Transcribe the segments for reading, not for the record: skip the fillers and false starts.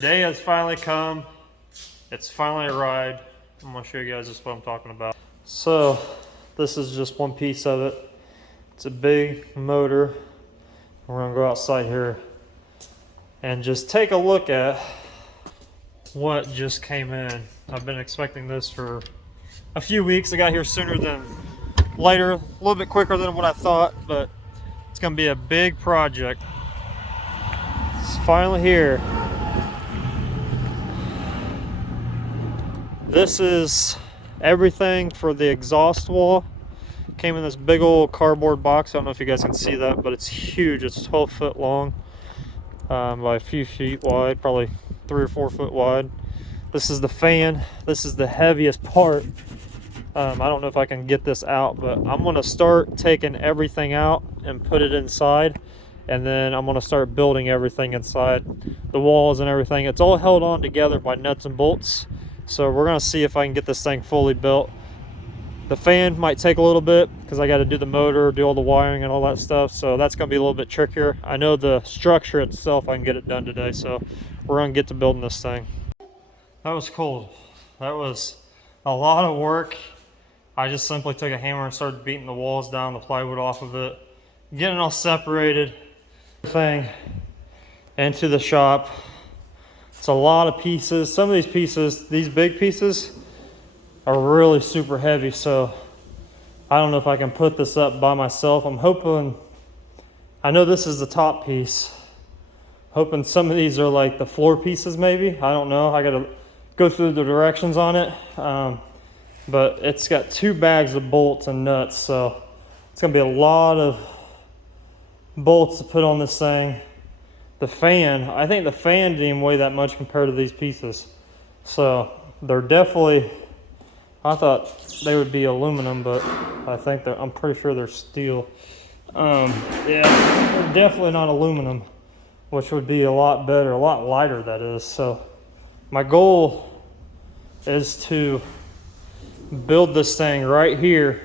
Day has finally come. It's finally arrived. I'm gonna show you guys just what I'm talking about. So this is just one piece of it. It's a big motor. We're gonna go outside here and just take a look at what just came in. I've been expecting this for a few weeks. I got here sooner than later, a little bit quicker than what I thought, but it's gonna be a big project. It's finally here. This is everything for the exhaust wall. Came in this big old cardboard box. I don't know if you guys can see that, but it's huge. It's 12 foot long by a few feet wide, probably 3 or 4 foot wide. This is the fan. This is the heaviest part. I don't know if I can get this out, but I'm gonna start taking everything out and put it inside, and then I'm gonna start building everything inside, the walls and everything. It's all held on together by nuts and bolts. So we're gonna see if I can get this thing fully built. The fan might take a little bit because I got to do the motor, do all the wiring and all that stuff. So that's gonna be a little bit trickier. I know the structure itself, I can get it done today. So we're gonna get to building this thing. That was cool. That was a lot of work. I just simply took a hammer and started beating the walls down, the plywood off of it, getting it all separated, thing into the shop. It's a lot of pieces. Some of these pieces, these big pieces, are really super heavy, so I don't know if I can put this up by myself. I'm hoping, I know this is the top piece. Hoping some of these are like the floor pieces maybe. I don't know. I gotta go through the directions on it. But it's got 2 bags of bolts and nuts, so it's gonna be a lot of bolts to put on this thing. The fan, I think the fan didn't even weigh that much compared to these pieces. So they're definitely, I thought they would be aluminum, but I think I'm pretty sure they're steel. Yeah, they're definitely not aluminum, which would be a lot better, a lot lighter that is. So my goal is to build this thing right here.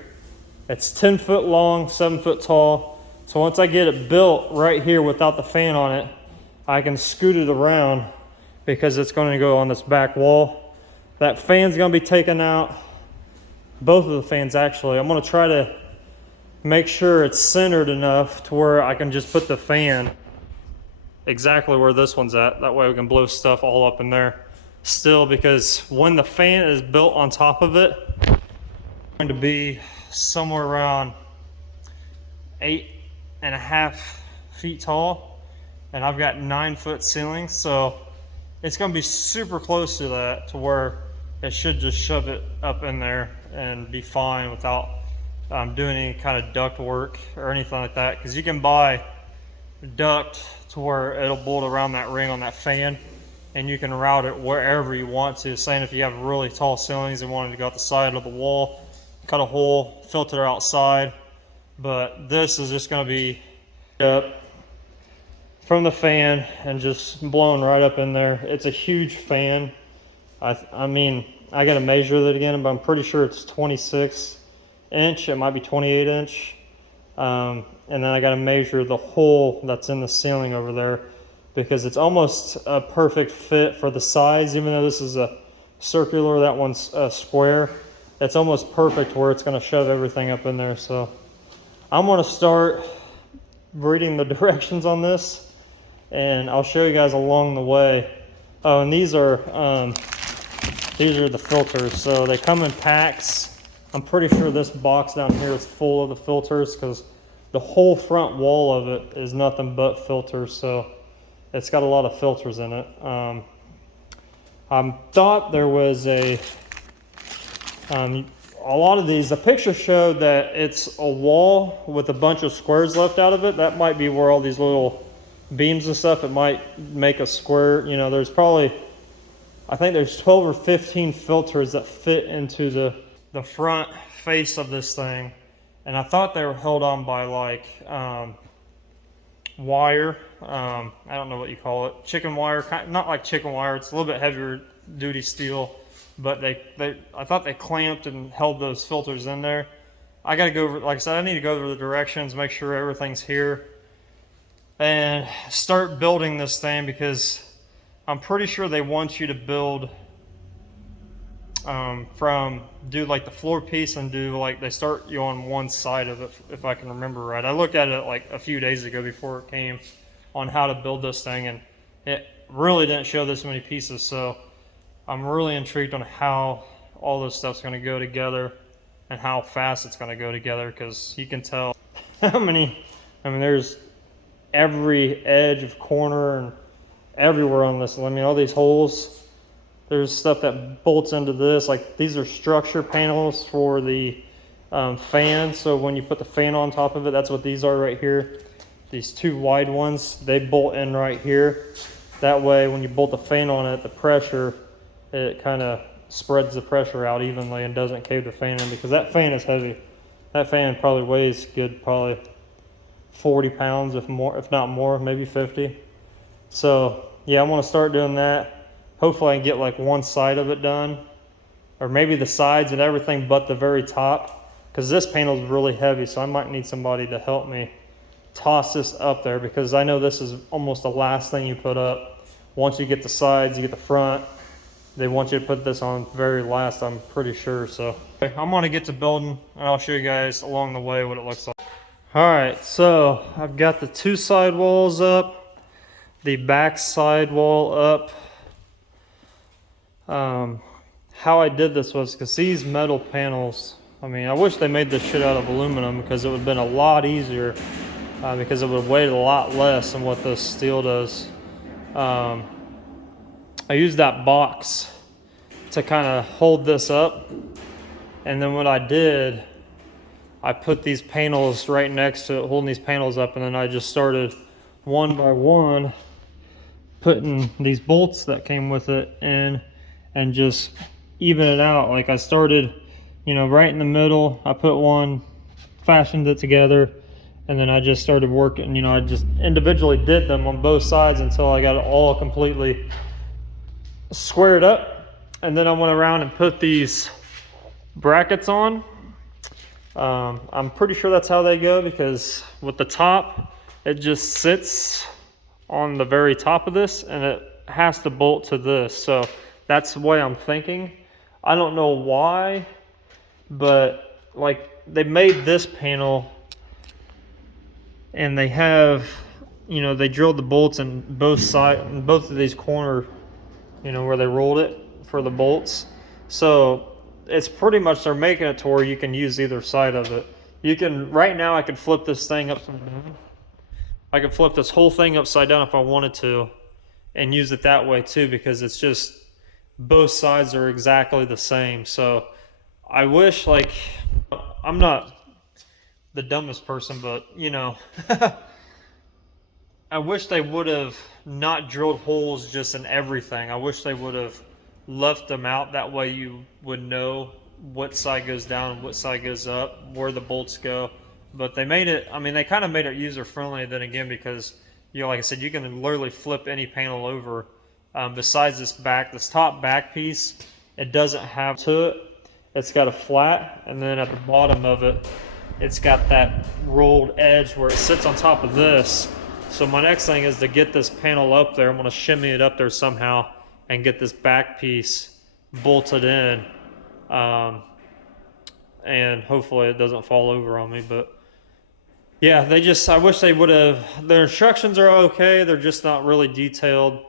It's 10 foot long, 7 foot tall. So once I get it built right here without the fan on it, I can scoot it around because it's going to go on this back wall. That fan's going to be taken out. Both of the fans actually. I'm going to try to make sure it's centered enough to where I can just put the fan exactly where this one's at. That way we can blow stuff all up in there still, because when the fan is built on top of it, it's going to be somewhere around 8.5 feet tall. And I've got 9 foot ceilings, so it's gonna be super close to that, to where it should just shove it up in there and be fine without doing any kind of duct work or anything like that. Because you can buy duct to where it'll bolt around that ring on that fan, and you can route it wherever you want to. Saying if you have really tall ceilings and wanted to go out the side of the wall, cut a hole, filter outside. But this is just gonna be up from the fan and just blown right up in there. It's a huge fan. I mean, I gotta measure that again, but I'm pretty sure it's 26 inch. It might be 28 inch. And then I gotta measure the hole that's in the ceiling over there, because it's almost a perfect fit for the size. Even though this is a circular, that one's a square. It's almost perfect where it's gonna shove everything up in there. So I'm gonna start reading the directions on this, and I'll show you guys along the way. Oh, and these are the filters. So they come in packs. I'm pretty sure this box down here is full of the filters, because the whole front wall of it is nothing but filters. So it's got a lot of filters in it. I thought there was a lot of these, the picture showed that it's a wall with a bunch of squares left out of it. That might be where all these little beams and stuff, it might make a square. You know, there's probably, I think there's 12 or 15 filters that fit into the front face of this thing. And I thought they were held on by like wire. I don't know what you call it. Chicken wire, not like chicken wire. It's a little bit heavier duty steel. But I thought they clamped and held those filters in there. I got to go over, like I said, I need to go over the directions, make sure everything's here, and start building this thing, because I'm pretty sure they want you to build do like the floor piece and do like, they start you on one side of it, if I can remember right. I looked at it like a few days ago before it came on how to build this thing, and it really didn't show this many pieces. So I'm really intrigued on how all this stuff's going to go together and how fast it's going to go together, because you can tell how many, I mean, there's every edge of corner and everywhere on this. I mean, all these holes. There's stuff that bolts into this, like these are structure panels for the fan. So when you put the fan on top of it, that's what these are right here. These two wide ones, they bolt in right here. That way, when you bolt the fan on it, the pressure, it kind of spreads the pressure out evenly and doesn't cave the fan in, because that fan is heavy. That fan probably weighs probably 40 pounds, if not more, maybe 50. So yeah, I want to start doing that. Hopefully I can get like one side of it done, or maybe the sides and everything but the very top, because this panel is really heavy, so I might need somebody to help me toss this up there, because I know this is almost the last thing you put up. Once you get the sides, you get the front, they want you to put this on very last, I'm pretty sure. So okay, I'm gonna get to building and I'll show you guys along the way what it looks like. All right, so I've got the two side walls up, the back side wall up. How I did this was because these metal panels, I mean, I wish they made this shit out of aluminum, because it would have been a lot easier, because it would have weighed a lot less than what this steel does. I used that box to kind of hold this up, and then what I did, I put these panels right next to it, holding these panels up, and then I just started one by one putting these bolts that came with it in and just even it out. Like I started, you know, right in the middle, I put one, fashioned it together, and then I just started working, you know, I just individually did them on both sides until I got it all completely squared up. And then I went around and put these brackets on. I'm pretty sure that's how they go, because with the top, it just sits on the very top of this and it has to bolt to this. So that's the way I'm thinking. I don't know why, but like they made this panel and they have, you know, they drilled the bolts in both sides, in both of these corner, you know, where they rolled it for the bolts. So it's pretty much, they're making it to where you can use either side of it. You can, right now I could flip this thing upside down. I could flip this whole thing upside down if I wanted to and use it that way too, because it's just, both sides are exactly the same. So I wish, like, I'm not the dumbest person, but you know, I wish they would have not drilled holes just in everything. I wish they would have left them out. That way you would know what side goes down and what side goes up, where the bolts go. But they made it, I mean, they kind of made it user friendly then again, because, you know, like I said, you can literally flip any panel over. Besides this top back piece, it doesn't have to it. It's got a flat, and then at the bottom of it, it's got that rolled edge where it sits on top of this. So my next thing is to get this panel up there. I'm going to shimmy it up there somehow and get this back piece bolted in. And hopefully it doesn't fall over on me. But yeah, I wish they would have, their instructions are okay. They're just not really detailed.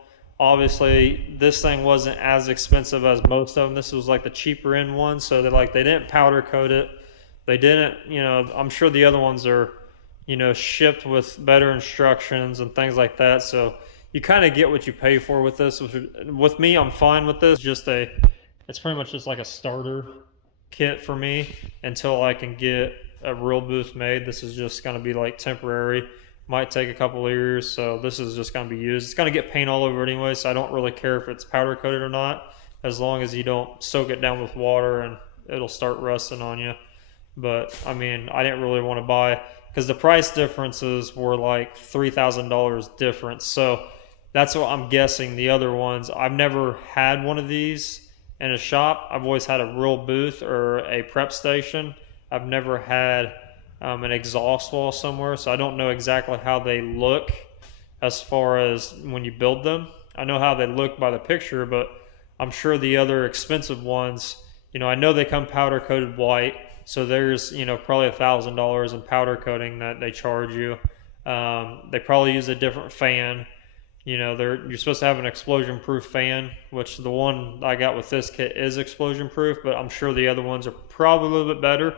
Obviously, this thing wasn't as expensive as most of them. This was like the cheaper end one. So they didn't powder coat it. They didn't, you know, I'm sure the other ones are, you know, shipped with better instructions and things like that. So you kind of get what you pay for with this. With me, I'm fine with this. It's pretty much just like a starter kit for me until I can get a real booth made. This is just going to be like temporary. Might take a couple of years, so this is just going to be used. It's going to get paint all over it anyway, so I don't really care if it's powder coated or not, as long as you don't soak it down with water and it'll start rusting on you. But I mean, I didn't really want to buy, because the price differences were like $3,000 difference. So that's what I'm guessing. The other ones, I've never had one of these in a shop. I've always had a real booth or a prep station. I've never had an exhaust wall somewhere, so I don't know exactly how they look as far as when you build them. I know how they look by the picture, but I'm sure the other expensive ones, I know they come powder coated white, so there's probably $1,000 in powder coating that they charge you. They probably use a different fan. You're supposed to have an explosion proof fan, which the one I got with this kit is explosion proof, but I'm sure the other ones are probably a little bit better.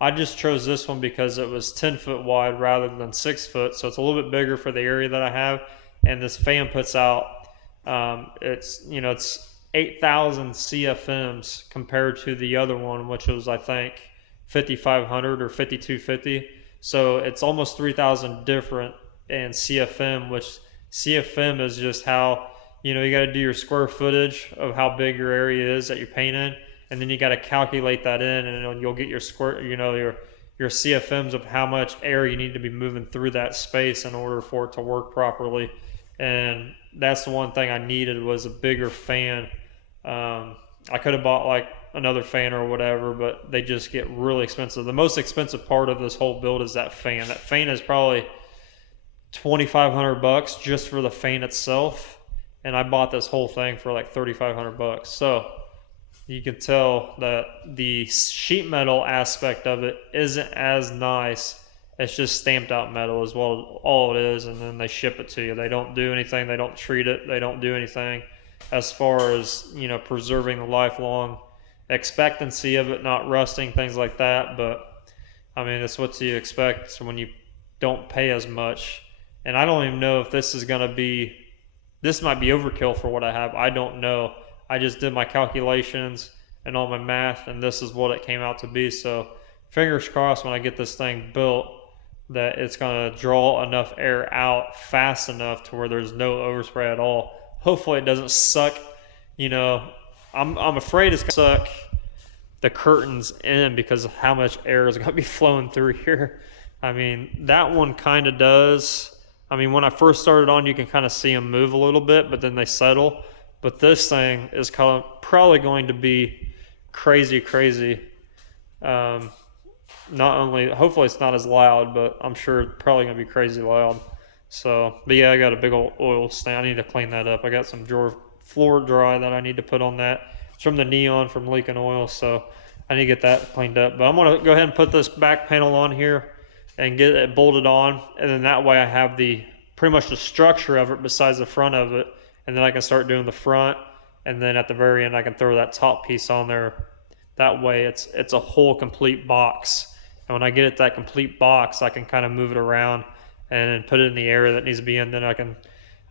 I just chose this one because it was 10 foot wide rather than 6 foot, so it's a little bit bigger for the area that I have. And this fan puts out, it's 8,000 CFMs compared to the other one, which was I think 5,500 or 5,250. So it's almost 3,000 different in CFM, which CFM is just how, you got to do your square footage of how big your area is that you're painting, and then you got to calculate that in, and you'll get your square, your CFMs of how much air you need to be moving through that space in order for it to work properly. And that's the one thing I needed was a bigger fan. I could have bought like another fan or whatever, but they just get really expensive. The most expensive part of this whole build is that fan. That fan is probably $2,500 just for the fan itself, and I bought this whole thing for like $3,500. So you can tell that the sheet metal aspect of it isn't as nice. It's just stamped out metal is all it is, and then they ship it to you. They don't do anything. They don't treat it. They don't do anything as far as preserving the lifelong expectancy of it not rusting, things like that. But I mean, it's what you expect when you don't pay as much. And I don't even know if this is going to be, this might be overkill for what I have. I don't know. I just did my calculations and all my math, and this is what it came out to be. So fingers crossed when I get this thing built that it's going to draw enough air out fast enough to where there's no overspray at all. Hopefully it doesn't suck. I'm afraid it's going to suck the curtains in because of how much air is going to be flowing through here. I mean, that one kind of does. I mean, when I first started on, you can kind of see them move a little bit, but then they settle. But this thing is probably going to be crazy. Not only, hopefully it's not as loud, but I'm sure it's probably going to be crazy loud. So, but yeah, I got a big old oil stain. I need to clean that up. I got some floor dry that I need to put on that. It's from the neon from leaking oil, so I need to get that cleaned up. But I'm going to go ahead and put this back panel on here and get it bolted on, and then that way I have pretty much the structure of it besides the front of it, and then I can start doing the front, and then at the very end I can throw that top piece on there. That way it's a whole complete box, and when I get it that complete box, I can kind of move it around and put it in the area that needs to be in. Then I'm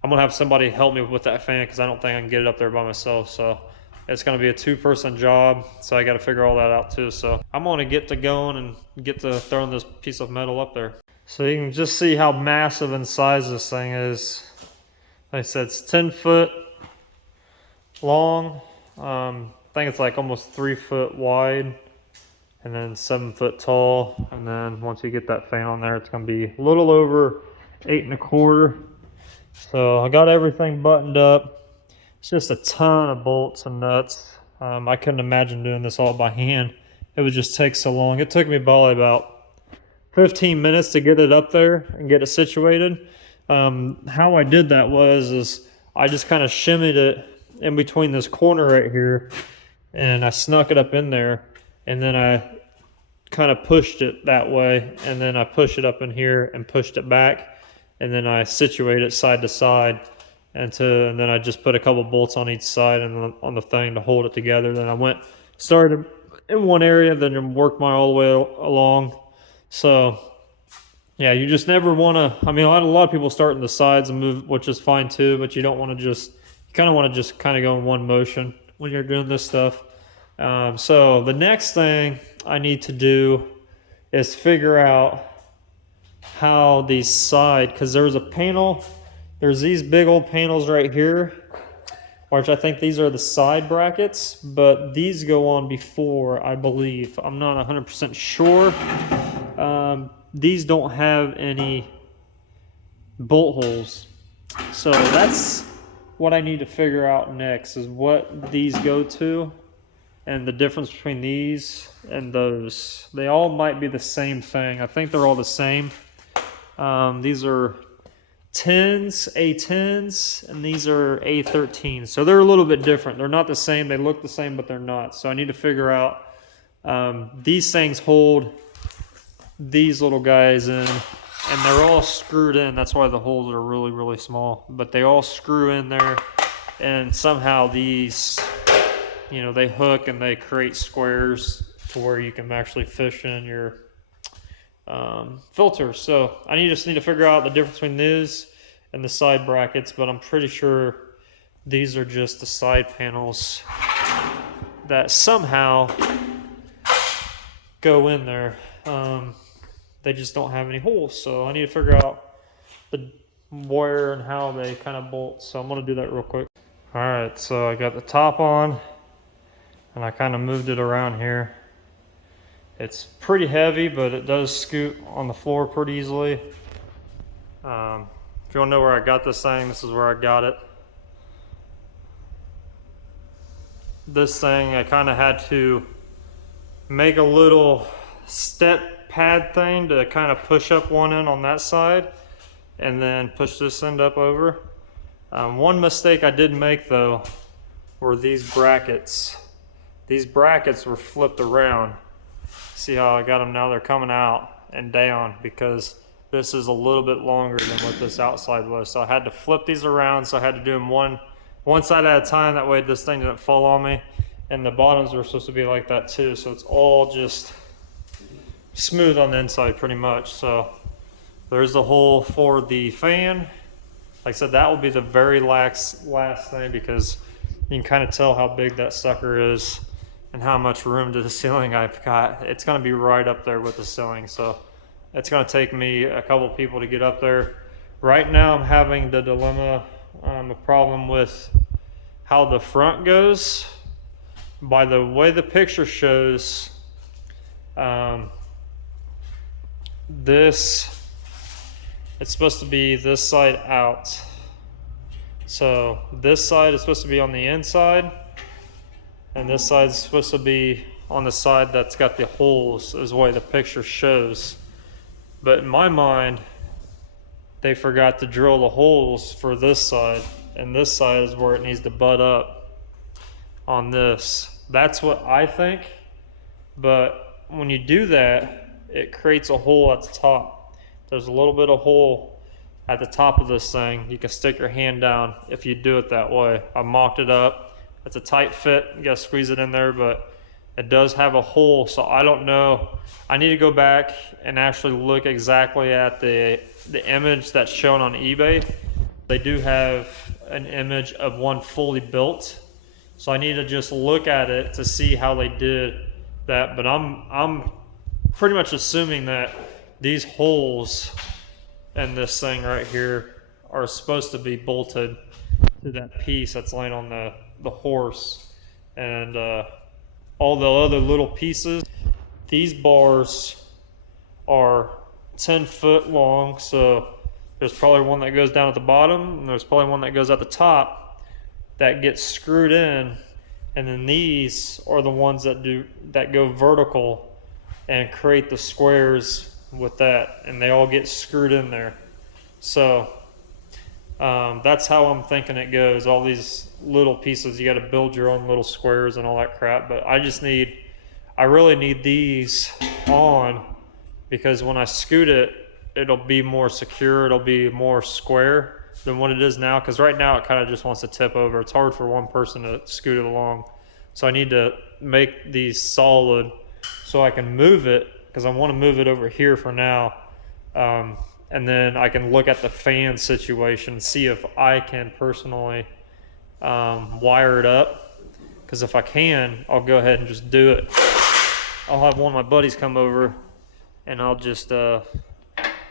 gonna have somebody help me with that fan because I don't think I can get it up there by myself. So it's going to be a 2-person job, so I got to figure all that out too. So I'm going to get to going and get to throwing this piece of metal up there. So you can just see how massive in size this thing is. Like I said, it's 10 foot long. I think it's like almost 3 foot wide, and then 7 foot tall. And then once you get that fan on there, it's going to be a little over 8 1/4. So I got everything buttoned up. It's just a ton of bolts and nuts. I couldn't imagine doing this all by hand. It would just take so long. It took me probably about 15 minutes to get it up there and get it situated. How I did that is I just kind of shimmied it in between this corner right here, and I snuck it up in there, and then I kind of pushed it that way, and then I pushed it up in here and pushed it back, and then I situated it side to side. And then I just put a couple bolts on each side and on the thing to hold it together. Then I started in one area, then worked my all the way along. So yeah, you just never want to. I mean, a lot of people start in the sides and move, which is fine too. But you don't want to just. You kind of want to just kind of go in one motion when you're doing this stuff. So the next thing I need to do is figure out how these side, because there's a panel. There's these big old panels right here, which I think these are the side brackets, but these go on before, I believe. I'm not 100% sure. These don't have any bolt holes. So that's what I need to figure out next, is what these go to and the difference between these and those. They all might be the same thing. I think they're all the same. These are 10s, A10s, and these are A13s. So they're a little bit different. They're not the same. They look the same, but they're not. So I need to figure out, these things hold these little guys in, and they're all screwed in. That's why the holes are really, really small. But they all screw in there, and somehow these, they hook and they create squares to where you can actually fish in your filters. So I just need to figure out the difference between these and the side brackets, but I'm pretty sure these are just the side panels that somehow go in there. They just don't have any holes, so I need to figure out where and how they kind of bolt. So I'm going to do that real quick. All right, so I got the top on, and I kind of moved it around here. It's pretty heavy, but it does scoot on the floor pretty easily. If you want to know where I got this thing, this is where I got it. This thing, I kind of had to make a little step pad thing to kind of push up one end on that side and then push this end up over. One mistake I did make though were these brackets. These brackets were flipped around. See how I got them now? They're coming out and down because this is a little bit longer than what this outside was. So I had to flip these around. So I had to do them one side at a time. That way this thing didn't fall on me. And the bottoms were supposed to be like that too. So it's all just smooth on the inside pretty much. So there's the hole for the fan. Like I said, that will be the very last thing because you can kind of tell how big that sucker is and how much room to the ceiling I've got. It's going to be right up there with the ceiling. So it's going to take me a couple people to get up there. Right now I'm having the dilemma, a problem with how the front goes. By the way the picture shows, it's supposed to be this side out. So this side is supposed to be on the inside, and this side is supposed to be on the side that's got the holes, is the way the picture shows. But in my mind, they forgot to drill the holes for this side, and this side is where it needs to butt up on this. That's what I think, but when you do that, it creates a hole at the top. There's a little bit of hole at the top of this thing. You can stick your hand down if you do it that way. I mocked it up. It's a tight fit. You gotta squeeze it in there, but it does have a hole, so I don't know. I need to go back and actually look exactly at the image that's shown on eBay. They do have an image of one fully built, so I need to just look at it to see how they did that. But I'm pretty much assuming that these holes in this thing right here are supposed to be bolted to that piece that's laying on the horse, and all the other little pieces. These bars are 10 foot long, so there's probably one that goes down at the bottom, and there's probably one that goes at the top that gets screwed in, and then these are the ones that go vertical and create the squares with that, and they all get screwed in there. So that's how I'm thinking it goes. All these little pieces, you got to build your own little squares and all that crap. But I really need these on, because when I scoot it, it'll be more secure. It'll be more square than what it is now. Because right now it kind of just wants to tip over. It's hard for one person to scoot it along. So I need to make these solid so I can move it, because I want to move it over here for now. And then I can look at the fan situation, see if I can personally wire it up. Because if I can, I'll go ahead and just do it. I'll have one of my buddies come over and I'll just I'll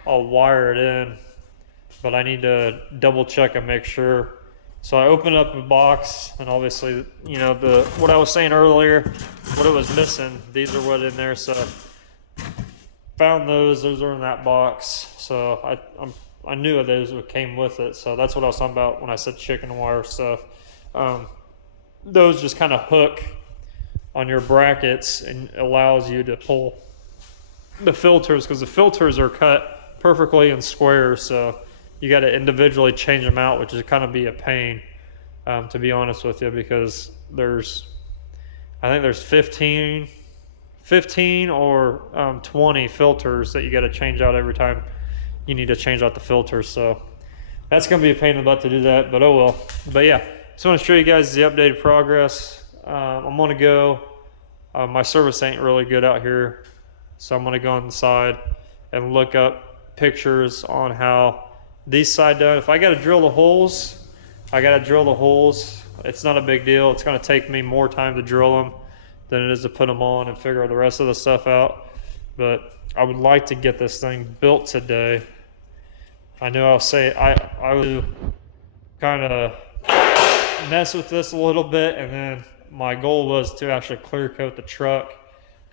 wire it in. But I need to double check and make sure. So I open up the box, and obviously, what I was saying earlier, what it was missing, these are what in there. So found those are in that box. So I knew those came with it. So that's what I was talking about when I said chicken wire stuff. Those just kind of hook on your brackets and allows you to pull the filters, because the filters are cut perfectly in squares. So you got to individually change them out, which is kind of be a pain, to be honest with you, because I think there's 15 or 20 filters that you got to change out every time you need to change out the filters. So that's going to be a pain in the butt to do that, but oh well. But yeah, just want to show you guys the updated progress. I'm going to go. My service ain't really good out here, so I'm going to go inside and look up pictures on how these side done. If I got to drill the holes, I got to drill the holes. It's not a big deal. It's going to take me more time to drill them than it is to put them on and figure the rest of the stuff out. But I would like to get this thing built today. I know I'll say I would kind of mess with this a little bit, and then my goal was to actually clear coat the truck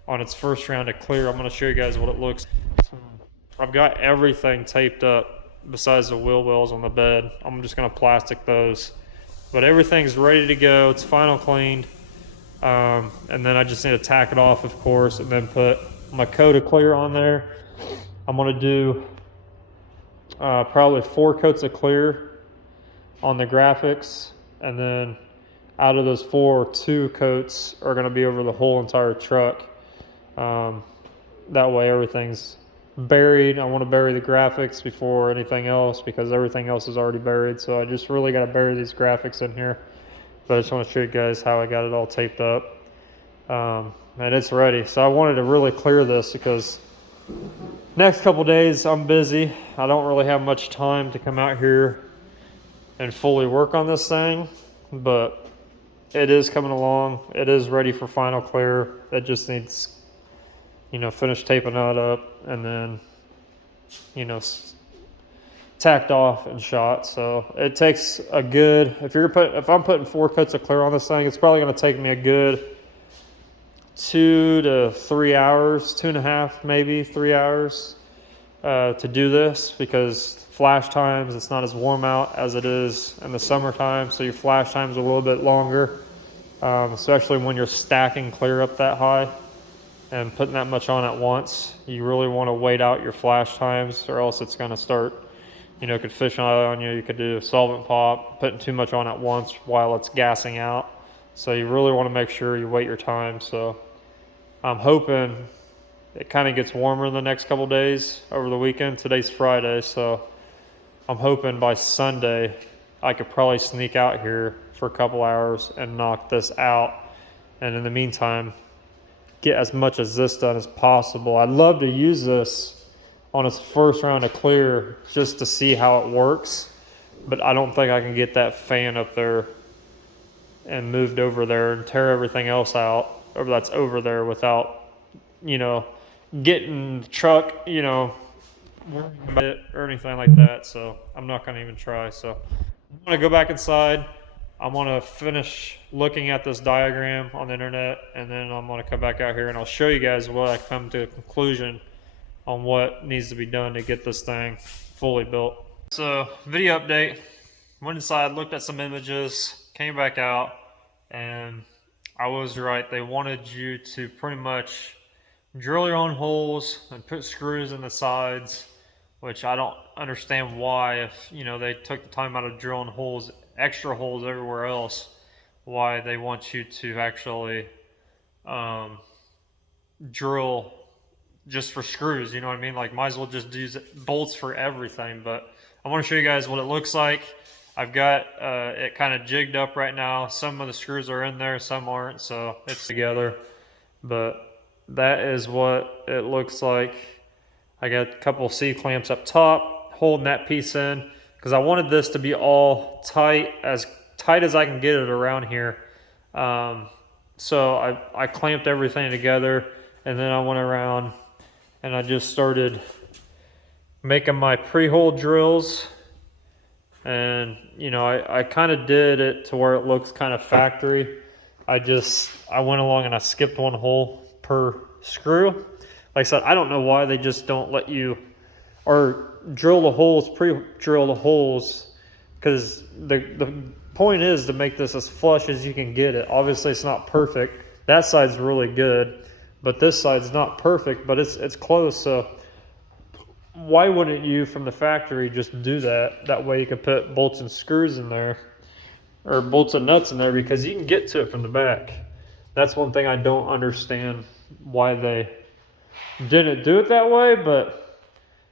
on its first round of clear. I'm going to show you guys what it looks like. I've got everything taped up besides the wheel wells on the bed. I'm just going to plastic those, but everything's ready to go. It's final cleaned, and then I just need to tack it off, of course, and then put my coat of clear on there. I'm going to do probably 4 coats of clear on the graphics, and then out of those 4, 2 coats are going to be over the whole entire truck. That way everything's buried. I want to bury the graphics before anything else because everything else is already buried, so I just really got to bury these graphics in here. But I just want to show you guys how I got it all taped up, and it's ready. So I wanted to really clear this because next couple days I'm busy. I don't really have much time to come out here and fully work on this thing, but it is coming along. It is ready for final clear. It just needs, finish taping that up and then, tacked off and shot. So it takes a good, if I'm putting 4 coats of clear on this thing, it's probably going to take me a good 2 to 3 hours, 2.5, maybe 3 hours to do this, because flash times, it's not as warm out as it is in the summertime, so your flash time's a little bit longer, especially when you're stacking clear up that high and putting that much on at once. You really want to wait out your flash times, or else it's going to start, it could fish on you. You could do solvent pop, putting too much on at once while it's gassing out. So you really want to make sure you wait your time. So I'm hoping it kind of gets warmer in the next couple days over the weekend. Today's Friday, so I'm hoping by Sunday I could probably sneak out here for a couple hours and knock this out. And in the meantime, get as much as this done as possible. I'd love to use this on its first round of clear just to see how it works, but I don't think I can get that fan up there and moved over there and tear everything else out or that's over there without, getting the truck, worrying about it or anything like that. So I'm not going to even try. So I'm going to go back inside. I'm going to finish looking at this diagram on the internet, and then I'm going to come back out here and I'll show you guys what I come to a conclusion on what needs to be done to get this thing fully built. So video update, went inside, looked at some images, came back out, and I was right. They wanted you to pretty much drill your own holes and put screws in the sides, which I don't understand why, if they took the time out of drilling holes, extra holes everywhere else, why they want you to actually drill just for screws. You know what I mean? Like, might as well just use bolts for everything. But I want to show you guys what it looks like. I've got it kind of jigged up right now. Some of the screws are in there, some aren't, so it's together. But that is what it looks like. I got a couple C-clamps up top holding that piece in, because I wanted this to be all tight as I can get it around here. So I clamped everything together, and then I went around and I just started making my pre-hole drills. And I kind of did it to where it looks kind of factory. I went along and I skipped 1 hole per screw. Like I said, I don't know why they just don't let you, or drill the holes, pre-drill the holes, because the point is to make this as flush as you can get it. Obviously it's not perfect. That side's really good, but this side's not perfect, but it's close. So why wouldn't you from the factory just do that? That way you could put bolts and screws in there, or bolts and nuts in there, because you can get to it from the back. That's one thing I don't understand why they didn't do it that way, but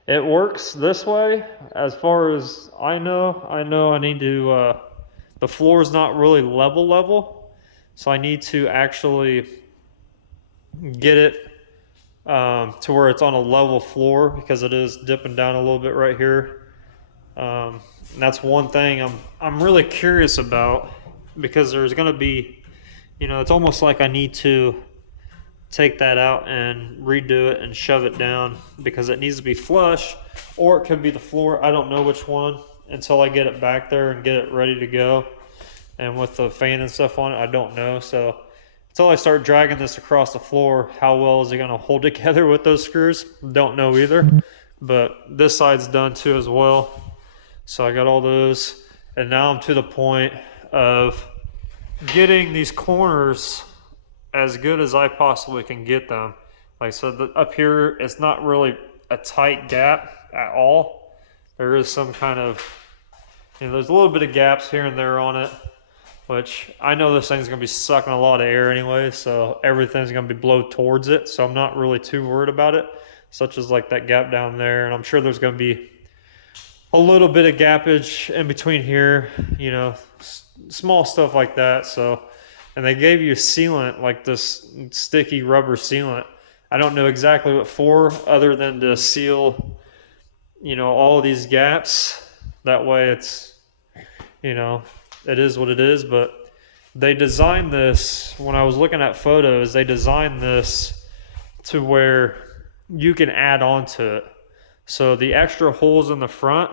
it works this way. As far as I know I need to, the floor is not really level, so I need to actually get it to where it's on a level floor, because it is dipping down a little bit right here. And that's one thing I'm really curious about, because there's going to be, it's almost like I need to take that out and redo it and shove it down, because it needs to be flush, or it could be the floor. I don't know which one until I get it back there and get it ready to go. And with the fan and stuff on it, I don't know. So until I start dragging this across the floor, how well is it going to hold together with those screws? Don't know either. But this side's done too as well. So I got all those. And now I'm to the point of getting these corners as good as I possibly can get them. Like I said, up here, it's not really a tight gap at all. There is some kind of, there's a little bit of gaps here and there on it, which I know this thing's going to be sucking a lot of air anyway, so everything's going to be blown towards it, so I'm not really too worried about it, such as like that gap down there. And I'm sure there's going to be a little bit of gappage in between here, small stuff like that. So, and they gave you sealant, like this sticky rubber sealant. I don't know exactly what for, other than to seal, all of these gaps. That way it's, it is what it is. But they designed this, when I was looking at photos, they designed this to where you can add on to it. So the extra holes in the front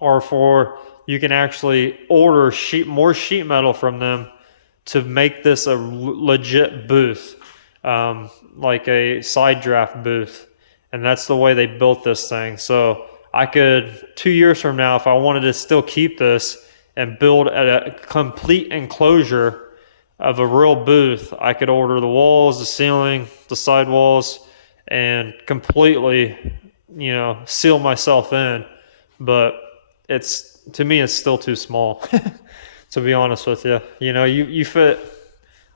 are for, you can actually order more sheet metal from them to make this a legit booth, like a side draft booth. And that's the way they built this thing. So I could, 2 years from now, if I wanted to still keep this and build a complete enclosure of a real booth, I could order the walls, the ceiling, the side walls, and completely, seal myself in. But to me, it's still too small. To be honest with you, you fit,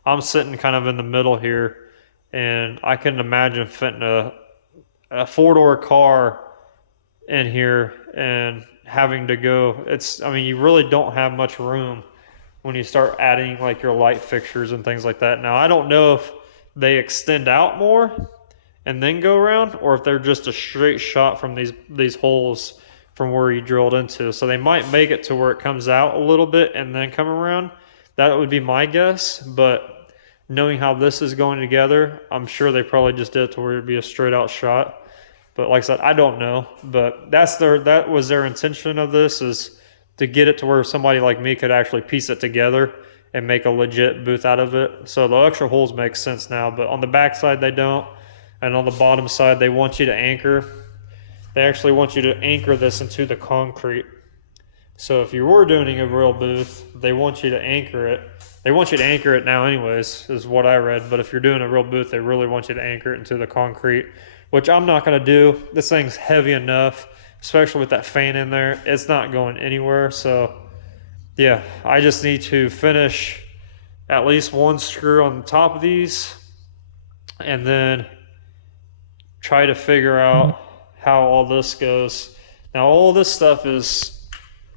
I'm sitting kind of in the middle here, and I couldn't imagine fitting a four-door car in here and having to go, you really don't have much room when you start adding like your light fixtures and things like that. Now, I don't know if they extend out more and then go around, or if they're just a straight shot from these holes from where you drilled into. So they might make it to where it comes out a little bit and then come around. That would be my guess. But knowing how this is going together, I'm sure they probably just did it to where it'd be a straight out shot. But like I said, I don't know. But that was their intention of this, is to get it to where somebody like me could actually piece it together and make a legit booth out of it. So the extra holes make sense now, but on the back side they don't. And on the bottom side, they want you to anchor. They actually want you to anchor this into the concrete. So if you were doing a real booth, they want you to anchor it. They want you to anchor it now anyways, is what I read. But if you're doing a real booth, they really want you to anchor it into the concrete, which I'm not going to do. This thing's heavy enough, especially with that fan in there. It's not going anywhere. So yeah, I just need to finish at least one screw on the top of these, and then try to figure out how all this goes. Now, all this stuff is,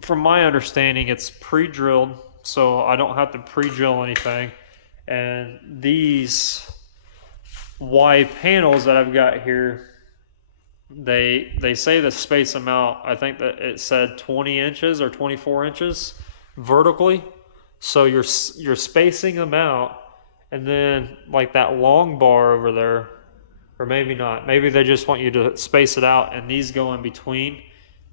from my understanding, it's pre-drilled, so I don't have to pre-drill anything. And these wide panels that I've got here, they say to space them out. I think that it said 20 inches or 24 inches vertically. So you're spacing them out, and then like that long bar over there, or maybe not. Maybe they just want you to space it out, and these go in between,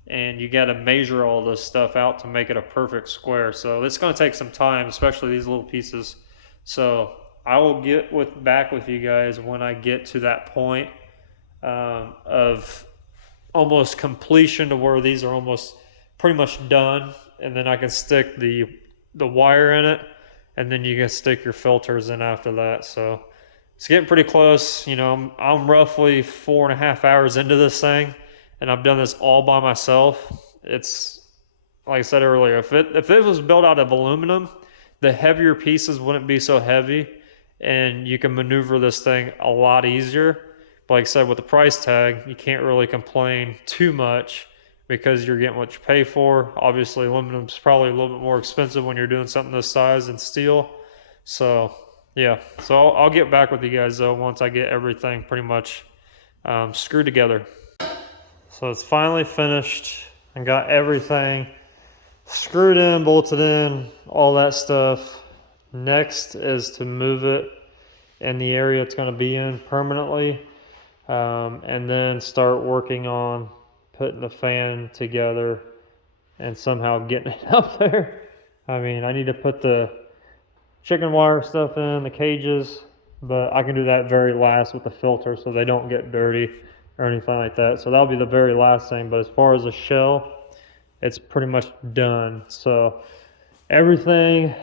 and you got to measure all this stuff out to make it a perfect square. So it's going to take some time, especially these little pieces. So I will get back with you guys when I get to that point of almost completion, to where these are almost pretty much done, and then I can stick the wire in it, and then you can stick your filters in after that. So it's getting pretty close. You know, I'm roughly 4.5 hours into this thing, and I've done this all by myself. It's like I said earlier, if it was built out of aluminum, the heavier pieces wouldn't be so heavy, and you can maneuver this thing a lot easier. But like I said, with the price tag, you can't really complain too much because you're getting what you pay for. Obviously, aluminum's probably a little bit more expensive when you're doing something this size than steel. So yeah, so I'll get back with you guys though once I get everything pretty much screwed together. So it's finally finished and got everything screwed in, bolted in, all that stuff. Next is to move it in the area it's going to be in permanently, and then start working on putting the fan together and somehow getting it up there. I mean, I need to put the chicken wire stuff in, the cages, but I can do that very last with the filter so they don't get dirty or anything like that. So that'll be the very last thing. But as far as the shell, it's pretty much done. So everything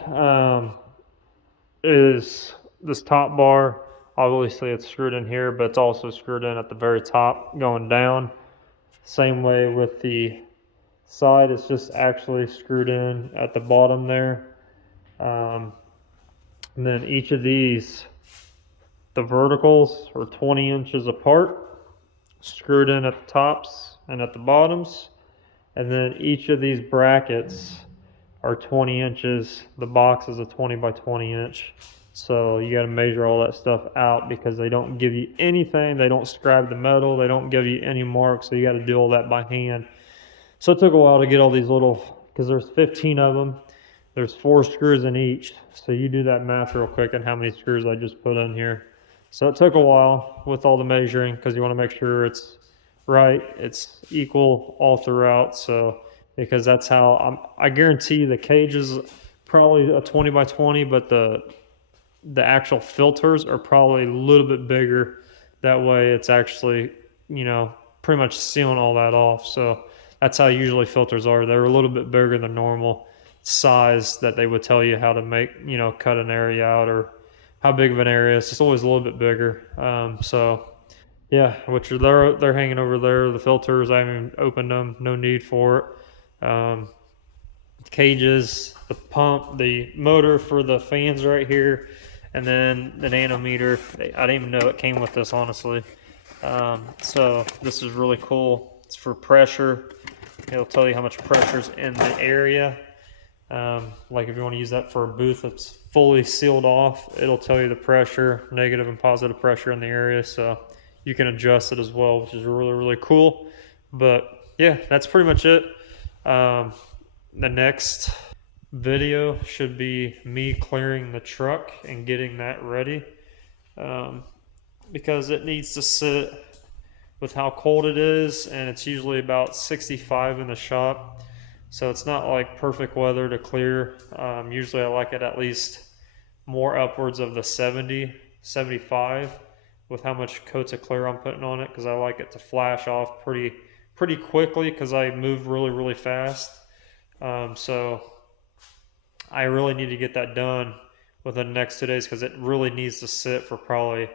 is this top bar. Obviously it's screwed in here, but it's also screwed in at the very top going down. Same way with the side, it's just actually screwed in at the bottom there. And then each of these, the verticals are 20 inches apart, screwed in at the tops and at the bottoms. And then each of these brackets are 20 inches. The box is a 20 by 20 inch. So you got to measure all that stuff out because they don't give you anything. They don't scribe the metal. They don't give you any marks. So you got to do all that by hand. So it took a while to get all these little, because there's 15 of them. There's 4 screws in each. So you do that math real quick and how many screws I just put in here. So it took a while with all the measuring because you want to make sure it's right, it's equal all throughout. So because that's how I guarantee the cage is probably a 20 by 20, but the actual filters are probably a little bit bigger. That way it's actually, you know, pretty much sealing all that off. So that's how usually filters are. They're a little bit bigger than normal size that they would tell you how to make, you know, cut an area out or how big of an area. It's just always a little bit bigger. So yeah, which they're hanging over there. The filters, I haven't opened them. No need for it. Cages, the pump, the motor for the fans right here, and then the nanometer. I didn't even know it came with this, honestly. So this is really cool. It's for pressure. It'll tell you how much pressure's in the area. Like if you want to use that for a booth that's fully sealed off, it'll tell you the pressure, negative and positive pressure in the area. So you can adjust it as well, which is really, really cool. But yeah, that's pretty much it. The next video should be me clearing the truck and getting that ready, because it needs to sit with how cold it is, and it's usually about 65 in the shop, so it's not like perfect weather to clear. Usually I like it at least more upwards of the 70, 75 with how much coats of clear I'm putting on it, because I like it to flash off pretty quickly because I move really, really fast. So I really need to get that done within the next 2 days because it really needs to sit for probably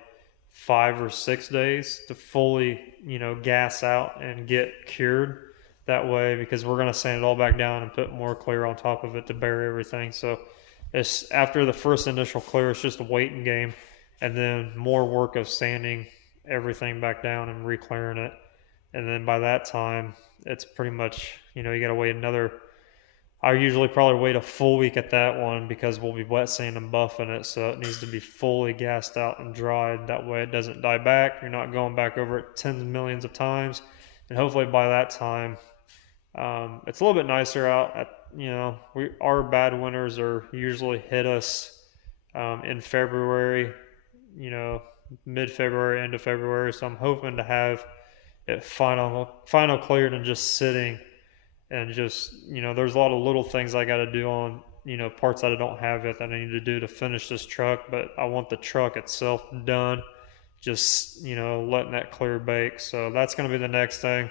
5 or 6 days to fully, you know, gas out and get cured that way, because we're going to sand it all back down and put more clear on top of it to bury everything. So it's after the first initial clear, it's just a waiting game, and then more work of sanding everything back down and re-clearing it. And then by that time, it's pretty much, you know, you got to wait another, I usually probably wait a full week at that one because we'll be wet sanding and buffing it. So it needs to be fully gassed out and dried. That way it doesn't die back. You're not going back over it tens of millions of times. And hopefully by that time, it's a little bit nicer out. You know, our bad winters are usually hit us in February, you know, mid-February, end of February. So I'm hoping to have it final cleared and just sitting. And just, you know, there's a lot of little things I got to do on, you know, parts that I don't have yet that I need to do to finish this truck. But I want the truck itself done, just, you know, letting that clear bake. So that's going to be the next thing.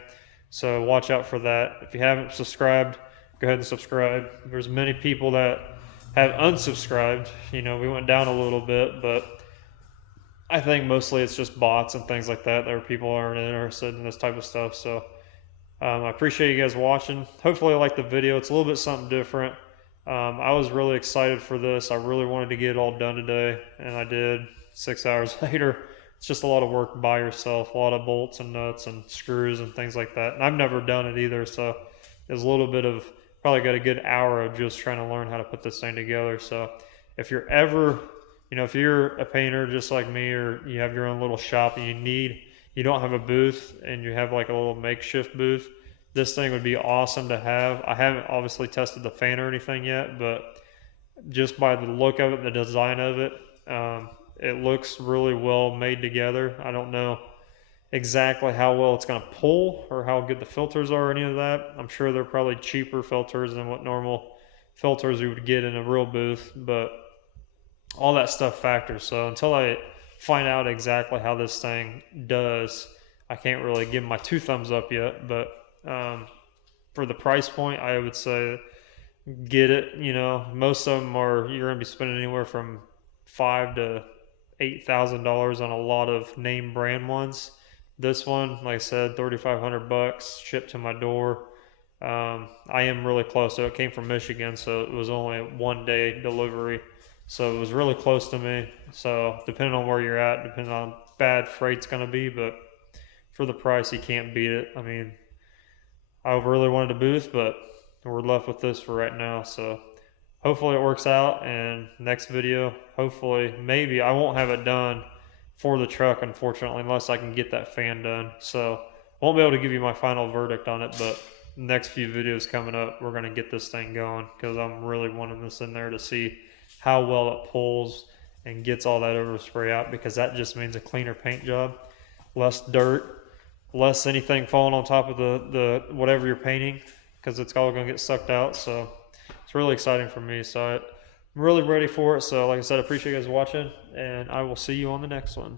So watch out for that. If you haven't subscribed, go ahead and subscribe. There's many people that have unsubscribed. You know, we went down a little bit, but I think mostly it's just bots and things like that. There are people aren't interested in this type of stuff. So I appreciate you guys watching. Hopefully you like the video. It's a little bit something different. I was really excited for this. I really wanted to get it all done today, and I did. 6 hours later. It's just a lot of work by yourself, a lot of bolts and nuts and screws and things like that. And I've never done it either, so there's a little bit of, probably got a good hour of just trying to learn how to put this thing together. So if you're ever, if you're a painter just like me, or you have your own little shop and you don't have a booth and you have like a little makeshift booth, this thing would be awesome to have. I haven't obviously tested the fan or anything yet, but just by the look of it, the design of it, it looks really well made together. I don't know exactly how well it's going to pull or how good the filters are or any of that. I'm sure they're probably cheaper filters than what normal filters you would get in a real booth, but all that stuff factors. So until I find out exactly how this thing does, I can't really give my 2 thumbs up yet. But for the price point, I would say get it. Most of them are, you're going to be spending anywhere from $5,000 to $8,000 on a lot of name brand ones. This one, like I said, $3,500 shipped to my door. I am really close. So it came from Michigan, so it was only a 1-day delivery. So it was really close to me. So depending on where you're at, depending on how bad freight's going to be, but for the price, you can't beat it. I mean, I really wanted a booth, but we're left with this for right now. So hopefully it works out, and next video, hopefully, maybe I won't have it done for the truck, unfortunately, unless I can get that fan done. So I won't be able to give you my final verdict on it, but next few videos coming up, we're going to get this thing going, because I'm really wanting this in there to see how well it pulls and gets all that overspray out, because that just means a cleaner paint job, less dirt, less anything falling on top of the whatever you're painting, because it's all going to get sucked out. So it's really exciting for me. So I'm really ready for it. So like I said, I appreciate you guys watching, and I will see you on the next one.